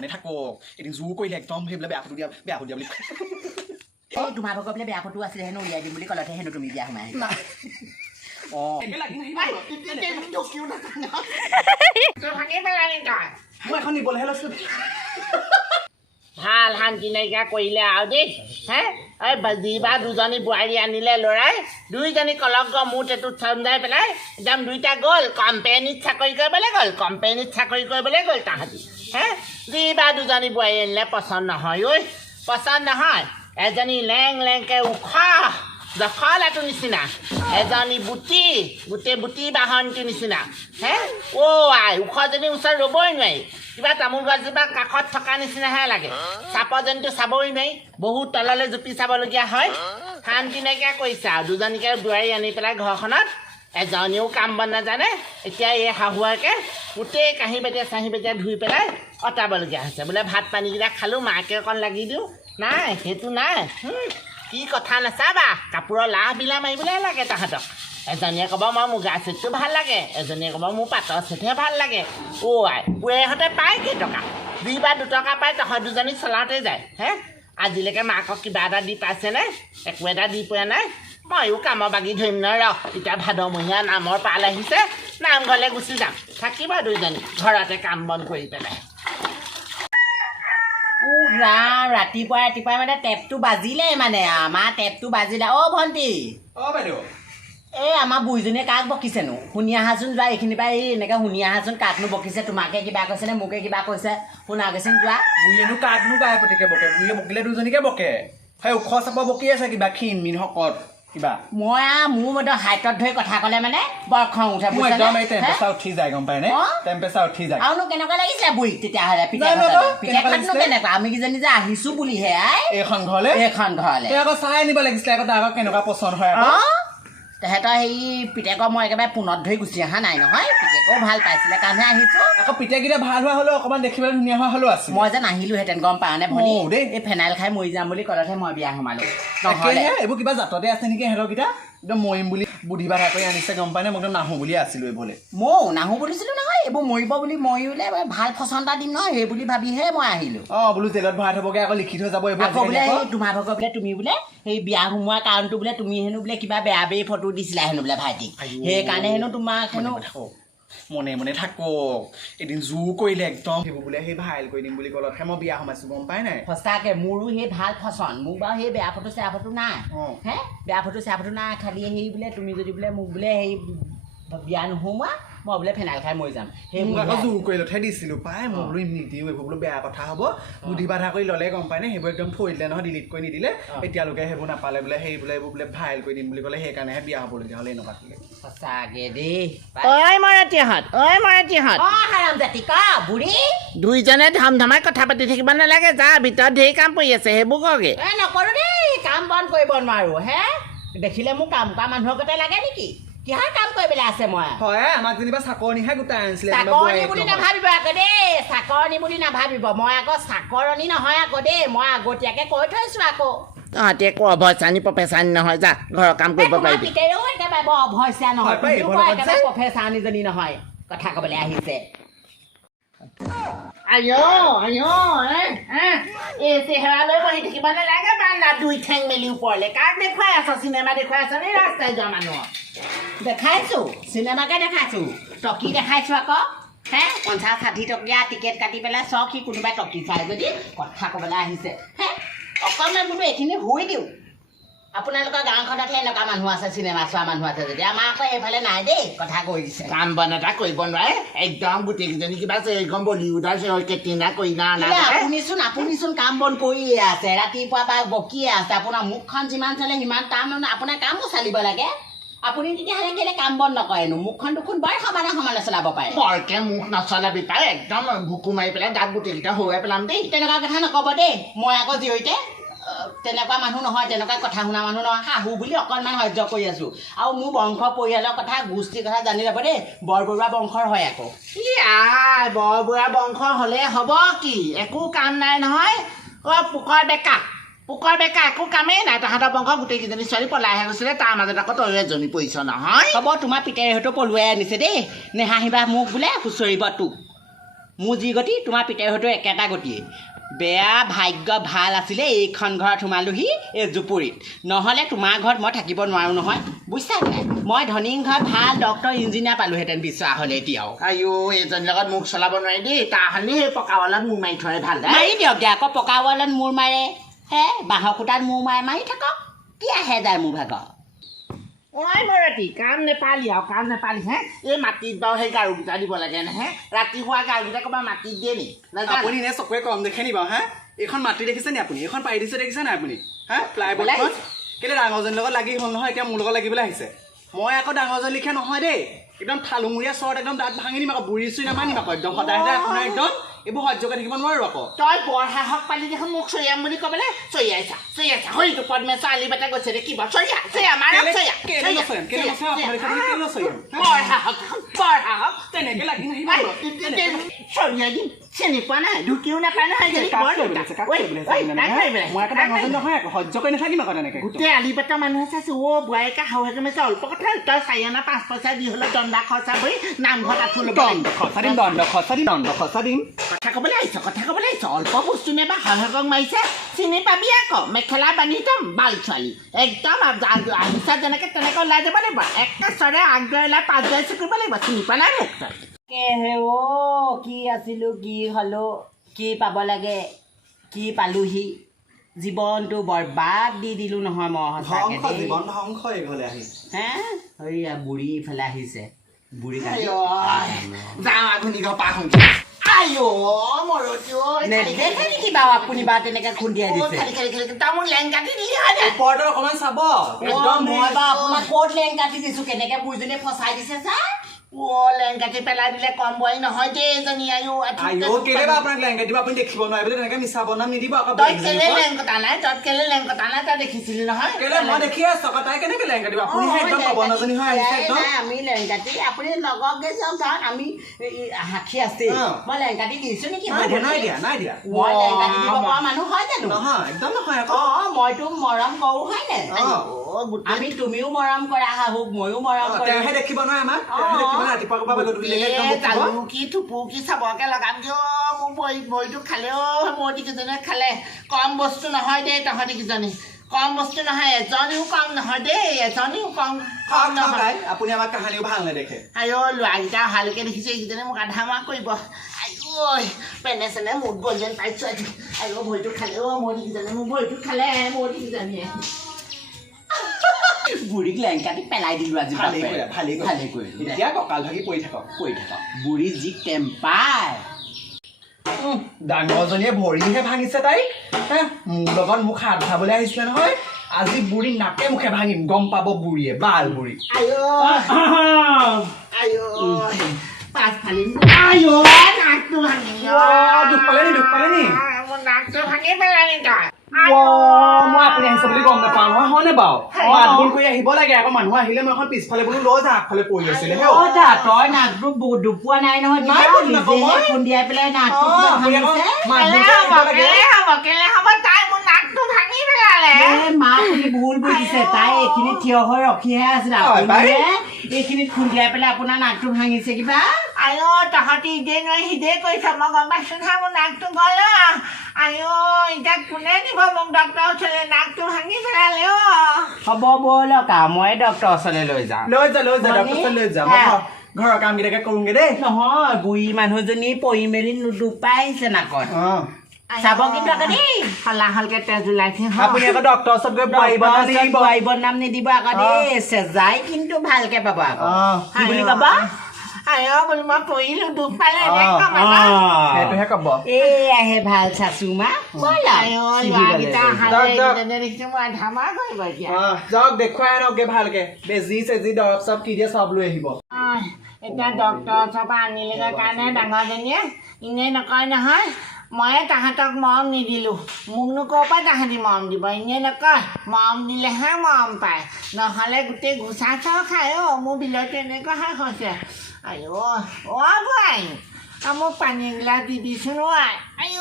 মানে থাকক এদিন জোৰ কৰিলে একদম সেইবিলাক বেয়া ফটো দিয়া বুলি এই তোমাৰ ভাগৰ বোলে বেয়া ফটো আছিলে হেনো উলিয়াই দিম বুলি ক'লতে হেনো তুমি বিয়া সোমাই মই এখন নিবলৈহে লৈছো ভাল শান্তি নাইকিয়া কৰিলে আৰু দেই হে এই যিবা দুজনী বোৱাৰী আনিলে ল'ৰাই দুইজনী কলংক মোৰ টেটুত চন্দাই পেলাই একদম দুইটা গ'ল কোম্পেনীত চাকৰি কৰিবলৈ গ'ল তাহাঁতি হে যিবা দুজনী বোৱাৰী আনিলে পচন্দ নহয় ঐ পচন্দ নহয় এজনী লেং লেংকৈ ওখ জখলাটোৰ নিচিনা এজনী বুটি বাহনটোৰ নিচিনা হে আই ওখজনী ওচৰত ৰ'বই নোৱাৰি কিবা তামোল গছজোপা কাষত থকা নিচিনাহে লাগে চাপৰজনীটো চাবই নোৱাৰি বহুত তললৈ জুপি চাবলগীয়া হয় শান্তি নাইকিয়া কৰিছে আৰু দুজনীকে বোৱাৰী আনি পেলাই ঘৰখনত এজনীও কাম বন নাজানে এতিয়া এই শাহুৱাকে গোটেই কাঁহী বাতিয়ে ধুই পেলাই অঁতাবলগীয়া হৈছে বোলে ভাত পানীকেইটা খালোঁ মাকে অকণ লাগি দিওঁ নাই সেইটো নাই কি কথা নাচাবা কাপোৰৰ লাহ বিলা মাৰিবলৈ লাগে তাহাঁতক এজনীয়ে ক'ব মই মুগা ছেটটো ভাল লাগে এজনীয়ে ক'ব মোৰ পাটৰ ছেটহে ভাল লাগে আই বুঢ়ীহঁতে পায় কেইটকা যিবা 2 টকা পায় তহঁত দুজনী চলাওঁতে যায় হে আজিলৈকে মাকক কিবা এটা দি পাইছেনে একো এটা দি পোৱা নাই ময়ো কামৰ বাগি ধৰিম নহয় এতিয়া ভাদমহীয়া নামৰ পাল আহিছে নামঘৰলৈ গুচি যাম থাকিবা দুইজনী ঘৰতে কাম বন কৰি পেলাই ৰাতিপুৱাই মানে টেপটো বাজিলে মানে আমাৰ টেপটো বাজিলে ভণ্টি বাইদেউ এই আমাৰ বুঢ়ীজনীয়ে কাক বকিছেনো শুনি আহাচোন যোৱা এইখিনিৰ পৰা এই এনেকৈ শুনি আহাচোন কাকনো বকিছে তোমাকে কিবা কৈছে নে মোকে কিবা কৈছে শুনা গৈছে যোৱা বুঢ়ীয়েনো কাকনো গায়ে পতিকে বকে বুঢ়ীয়ে বকিলে দুজনীকে বকে সেই ওখ চাপ বকি আছে কিবা ক্ষীণ মিন শকত কিবা মই মোৰ মতে হাইটত ধৰি কথা ক'লে মানে বৰ খং উঠে টেম্পেচাৰ উঠি যায় গম পায় নে টেম্পেচাৰ উঠি যায় আৰুনো কেনেকুৱা লাগিছিলে বুঢ়ীক তেতিয়াহ'লে পিঠা কেনেকুৱা আমি কিজনী যে আহিছো বুলিহে এইখন ঘৰলে আকৌ চাই আনিব লাগিছিলে আকৌ তাৰ কেনেকুৱা পচন্দ হয় তেহেঁতৰ সেই পিতেকৰ মই একেবাৰে পোনত ধৰি গুচি অহা নাই নহয় পিতেকেও ভাল পাইছিলে কাৰণেহে আহিছো আকৌ পিতেককেইটা ভাল হোৱা হ'লেও অকণমান দেখিবলৈ ধুনীয়া হোৱা হ'লেও আছে মই যে নাহিলোহেঁতেন গম পাওঁ নে ভনী এই ফেনাইল খাই মৰি যাম বুলি ক'লতহে মই বিয়া সোমালো নহ'লে এইবোৰ কিবা জাততে আছে নেকি সিহঁতৰকেইটা একদম মৰিম বুলি বুদ্ধি বাধা কৰি আনিছে গম পাই নে মই একদম নাহো বুলি আছিলো এইবোলে ময়ো নাহো বুলিছিলো নহয় এইবোৰ মৰিব বুলি মৰিলে ভাল পচন্দ এটা দিম নহয় সেই বুলি ভাবিহে মই আহিলো বোলো জেলত ভৰাই থবগে আকৌ লিখি থৈ যাব আকৌ বোলে তোমাৰ ভাগৰ বোলে তুমি বোলে সেই বিয়া সোমোৱা কাৰণটো বোলে তুমি হেনো বোলে কিবা বেয়া ফটো দিছিলা হেনো বোলে ভাইটিক সেইকাৰণে হেনো তোমাক হেনো মনে থাকক এদিন জোৰ কৰিলে একদম সেইবোৰ বোলে সেই ভাইৰেল কৰি দিম বুলি ক'লতহে মই বিয়া সোমাইছো গম পাই নাই সঁচাকে মোৰো সেই ভাল পচন্দ মোক বাৰু সেই বেয়া ফটো চেয়া ফটো নাই হে বেয়া ফটো চেয়া ফটো নাই খালি সেই বোলে তুমি যদি বোলে মোক বোলে সেই বিয়া নোসোমোৱা মই বোলে ফেনাইল খাই মৰি যাম সেই মোক আকৌ জোৰ কৰি লতহে দিছিলোঁ পাই মই বোলো নিদিওঁ এইবোৰ বোলো বেয়া কথা হ'ব বুদ্ধি বাধা কৰি ল'লে গম পাই নে সেইবোৰ একদম থৈ দিলে নহয় ডিলিট কৰি নিদিলে এতিয়ালৈকে সেইবোৰ নাপালে বোলে এইবোৰ বোলে ভাইৰেল কৰি দিম বুলি ক'লে সেইকাৰণেহে বিয়া হ'বলগীয়া হ'লে এনেকুৱা সঁচাকে দেই মাৰাতীহঁত বুঢ়ী দুইজনে ধমধমাই কথা পাতি থাকিব নালাগে যা ভিতৰত ঢেৰ কাম পৰি আছে সেইবোৰ কগে নকৰো দেই কাম বন কৰিব নোৱাৰো হে দেখিলে মোক কাম কৰা মানুহৰ গতে লাগে নেকি কিহৰ কাম কৰিবলৈ আছে মই হয় আমাক যেনিবা চাকৰণিহে গোটাই আনিছিলে চাকৰণি বুলি নাভাবিব আকৌ দেই চাকৰণি বুলি নাভাবিব মই আকৌ চাকৰণি নহয় আকৌ দেই মই আগতীয়াকে কৈ থৈছো আকৌ তহঁতি একো অভয়চানী প্ৰফেচানী নহয় যা ঘৰৰ কাম কৰিব পাৰিবি একেবাৰে বৰ অভয়চা নহয় একেবাৰে প্ৰফেচাৰনীজনী নহয় কথা ক'বলৈ আহিছে এই চেহেৰা লৈ বহি থাকিব নালাগে বান্দা দুই ঠেং মেলি ওপৰলে কাক দেখুৱাই আছ চিনেমা দেখুৱাই আছ নে ৰাস্তাই যোৱা মানুহক দেখাইছো চিনেমাকে দেখাইছো টকি দেখাইছো আকৌ 50-60 টকীয়া টিকেট কাটি পেলাই চক সি কোনোবাই টকি চাই যদি কথা ক'বলৈ আহিছে অকণমান বোলো এইখিনি শুই দিওঁ আপোনালোকৰ গাঁওখনতহে এনেকুৱা মানুহ আছে চিনেমা চোৱা মানুহ আছে যদি আমাৰ আকৌ এইফালে নাই দেই কথা কৈ দিছে কাম বন এটা কৰিব নোৱাৰে একদম গোটেইকেইজনী কিবা একদম বলিউডৰ কেটিনা কইনা আপুনিচোন কাম বন কৰিয়ে আছে ৰাতিপুৱা পৰা বকিয়ে আছে আপোনাৰ মুখখন যিমান চলে সিমান কাম আপোনাৰ কামো চালিব লাগে আপুনি তেতিয়াহ'লে কেলে কাম বন নকৰেনো মুখখন দুখন বৰ সমানে চলাব পাৰে বৰকে মুখ নচলাবি পাই একদম ভুকু মাৰি পেলাই দাঁত গোটেইকেইটা হৰুৱাই পেলাম দেই তেনেকুৱা কথা নক'ব দেই মই আকৌ জীয়ৰীতে তেনেকুৱা মানুহ নহয় তেনেকুৱা কথা শুনা মানুহ নহয় শাহু বুলি অকণমান সহ্য কৰি আছোঁ আৰু মোৰ বংশ পৰিয়ালৰ কথা গোষ্ঠীৰ কথা জানি যাব দেই বৰবৰুৱা বংশৰ হয় আকৌ বৰবৰুৱা বংশৰ হ'লে হ'ব কি একো কাম নাই নহয় পোকৰ বেকা একো কামেই নাই তাহাঁতৰ বংশ গোটেইকেইজনী ছোৱালী পলাইহে গৈছিলে তাৰ মাজত আকৌ তই এজনী পৰিছ নহয় হ'ব তোমাৰ পিতেৰে হয়তো পলুৱাই আনিছে দেই নেহাঁহিবা মোক বোলে হুঁচৰিব তোক মোৰ যি গতি তোমাৰ পিতেৰহঁতো একেটা গতিয়ে বেয়া ভাগ্য ভাল আছিলে এইখন ঘৰত সোমালোহি এই জুপুৰিত নহ'লে তোমাৰ ঘৰত মই থাকিব নোৱাৰোঁ নহয় বুজিছা নাই মই ধনী ঘৰত ভাল ডক্টৰ ইঞ্জিনিয়াৰ পালোহেঁতেন বিশ্বাস হ'লে এতিয়াও আইঅ এজনীৰ লগত মুখ চলাব নোৱাৰি দেই তাহানি সেই পকাৱালাত মোৰ মাৰি থোৱাই ভাল মাৰি দিয়ক দিয়া আকৌ পকা ৱালত মূৰ মাৰে হে বাঁহৰ খুটাত মূৰ মাৰে মাৰি থাকক কি আহে যায় মোৰ ভাগৰ ঐ মৰতি কাম নেপালি আৰু কাম নেপালি হে এই মাটিত বাৰু সেই গাৰুকেইটা দিব লাগে নহয় ৰাতিপুৱা গাৰুকেইটা ক'ৰবাত মাটিত দিয়ে নি আপুনি এনে চকুৱে কম দেখে নি বাৰু হা এইখন মাটি দেখিছে নি আপুনি এইখন পাৰি দিছে দেখিছে নাই আপুনি হা প্লাইবৰ্ডখন কেলৈ ডাঙৰজনীৰ লগত লাগি হ'ল নহয় এতিয়া মোৰ লগত লাগিবলৈ আহিছে মই আকৌ ডাঙৰজন লিখা নহয় দেই একদম থালুমূৰীয়া চৰত একদম দাঁত ভাঙি দিম আকৌ বুঢ়ী চুই নামানিম আকৌ একদম সদায় সদায় আপোনাৰ একদম এইবোৰ সহ্য কৰি থাকিব নোৱাৰোঁ আকৌ তই বৰ সাহস পালি দেখোন মোক চৰিয়াম বুলি ক'বলৈ চৰিয়াইছা হয়তো পদ্মেশ্বৰ আলি বেটা গৈছে দে কিবা চৰিয়া মাৰক চৰিয়া বৰ সাহস তেনেকে লাগি নাহিব চৰিয়াই দিম চিনি পোৱা নাই ঢুকিও নাপায় নহয় মই আকৌ ডাঙৰজন নহয় আকৌ সহ্য কৰি নাথাকিম আকৌ তেনেকে গোটেই আলি বেটা মানুহে চাইছো বোৱাৰীকে শাহুৱেকে মাৰিছে অল্প কথা তই 4 আনা 5 পইচা দি হ'লেও দণ্ডা খৰচা কৰি নামঘৰত আঁঠু ল'ব খৰচা দিম কথা ক'বলৈ আহিছ অল্প বস্তু নে বা শাহুৱেকক মাৰিছে চিনি পাবি আকৌ মেখেলা বান্ধি থ'ম বাল ছোৱালী একদম আহিছা যেনেকৈ তেনেকৈ ওলাই যাব লাগিব একেচৰে আগদৰে ওলাই 5 জয় চকুৰিব লাগিব চিনি পোৱা নাই মোক তই কি আছিলোঁ কি হ'লো কি পাব লাগে কি পালোহি জীৱনটো বৰবাদ দি দিলোঁ নহয় মই হে এইয়া বুঢ়ী ইফালে আহিছে বুঢ়ী যাওঁ আধুনিক পাৰ নেদেখে নেকি বাৰু আপুনি বাৰু তেনেকৈ খুন্দিয়াই দিছে তই মোক লেং কাটি দিলি হয় ওপৰতে অকণমান চাব মই বাৰু আপোনাক ক'ত লেং কাটি দিছোঁ কেনেকৈ বুঢ়ীজনীয়ে ফচাই দিছে ছাৰ লেং কাটি পেলাই দিলে কম বোৱাৰী নহয় দেই এজনী কেলে বা আপোনাক লেংকা দিব আপুনি দেখিব নোৱাৰে বুলি তেনেকে মিছা বনাম নিদিব আকৌ তই কেলে লেং কটা নাই তই দেখিছিলি নহয় কেলে মই দেখি আছো আকৌ তাই কেনেকে লেংকা দিব আপুনি একদম অবনজনী হৈ আহিছে একদম আমি লেং কাটি আপুনি লগকে যাওঁ কাৰণ আমি সাক্ষী আছে মই লেং কাটি দিছোঁ নেকি নাই দিয়া মই লেং কাটি দিব পৰা মানুহ হয় জানো নহয় একদম নহয় আকৌ মইতো মৰম কৰোঁ হয় নে আমি তুমিও মৰম কৰা শাহুক ময়ো মৰম কৰোঁ তেওঁহে দেখিব নোৱাৰে আমাক কি থুপুকি চাবকে লগাম দিয় মোৰ ভৰিটো খালেও মৰতি কেইজনীয়ে খালে কম বস্তু নহয় দেই তহঁতি কেইজনী কম বস্তু নহয় এজনীও কম নহয় দেই এজনীও কম নহয় আপুনি আমাৰ কাহানিও ভাল নেদেখে আইঅ ল'ৰাকেইটা অহালৈকে দেখিছে এইকেইজনে মোক আধা মাহ কৰিব আইঅ পেনে চেনে মুঠ গ'ল যেন পাইছোঁ আজি আইঅ ভৰিটো খালেও মৰতি কেইজনী মোৰ ভৰিটো খালে মৰতি কেইজনীয়ে বুঢ়ীক লেং কাটি পেলাই দিলোঁ আজি ভালেই কৰিলোঁ এতিয়া কঁকাল ভাগি পৰি থাকক বুঢ়ী যি টেম্পাৰ ডাঙৰজনীয়ে ভৰিহে ভাঙিছে তাই মোৰ লগত মোক হাত ধুৱাবলৈ আহিছিলে নহয় আজি বুঢ়ী নাকে মুখে ভাঙিম গম পাব বুঢ়ীয়ে বাল বুঢ়ী পাঁচ ফালি নাকটো ভাঙি দুখ পালে নি নাকটো ভাঙি পেলালি তই মই আপুনি আহিছে বুলি গম নাপাওঁ নহয় হয়নে বাৰু মাত বোল কৰি আহিব লাগে আকৌ মানুহ আহিলে মই এখন পিছফালে বোলো লৈ যা আগফালে পৰি আছিলে তই নাকটো দুপোৱা নাই নহয় খুন্দিয়াই পেলাই নাকটো মা আপুনি ভুল বুজিছে তাই এইখিনিত থিয় হৈ ৰখিহে আছিলে এইখিনিত খুন্দিয়াই পেলাই আপোনাৰ নাকটো ভাঙিছে কিবা আইঅ তহঁতি ইদে নহয় সিদে কৈছ মই গম পাইছোঁ নহয় মোৰ নাকটো গ'ল আইঅ এতিয়া কোনে দিব মোক ডক্টৰৰ ওচৰলৈ নাকটো ভাঙি পেলালে হ'ব ব'লক মই ডক্টৰৰ ওচৰলৈ লৈ যাওঁ ঘৰৰ কাম কেইটাকে কৰোঁগে দেই নহয় বুঢ়ী মানুহজনী পৰি মেলি দুখ পাই আহিছে নাকত চাব কিন্তু আকৌ দেই হলাহলকে তেজ ওলাইছে আপুনি আকৌ ডক্টৰৰ ওচৰত গৈ বোৱাৰী বদনাম নিদিব আকৌ দেই চেজাই কিন্তু ভালকে পাব আকৌ কি বুলি ক'ব আইঅ বোলো মই পৰিলোঁ দুখ পালে সেইটোহে ক'ব এই আহে ভাল চাচু মা ল'ৰাকেইটা দেখিছোঁ মই ধামা কৰিব এতিয়া যাওক দেখুৱাই আনকগে ভালকে বেজি চেজি দৰৱ চব কি দিয়ে চব লৈ আহিব এতিয়া ডক্টৰৰ ওচৰৰ পৰা আনিলেগৈ কাৰণে ডাঙৰজনীয়ে এনেই নকয় নহয় ময়ে তাহাঁতক মৰম নিদিলোঁ মোকনো ক'ৰ পৰা তাহাঁতি মৰম দিব এনেই নকয় মৰম দিলেহে মৰম পায় নহ'লে গোটেই ঘোচা চাও খায় মোৰ বিলতো এনেকুৱাহে হৈছে আইঅ বোৱাৰী মোক পানী এগিলাচ দি দিছোঁ আইঅ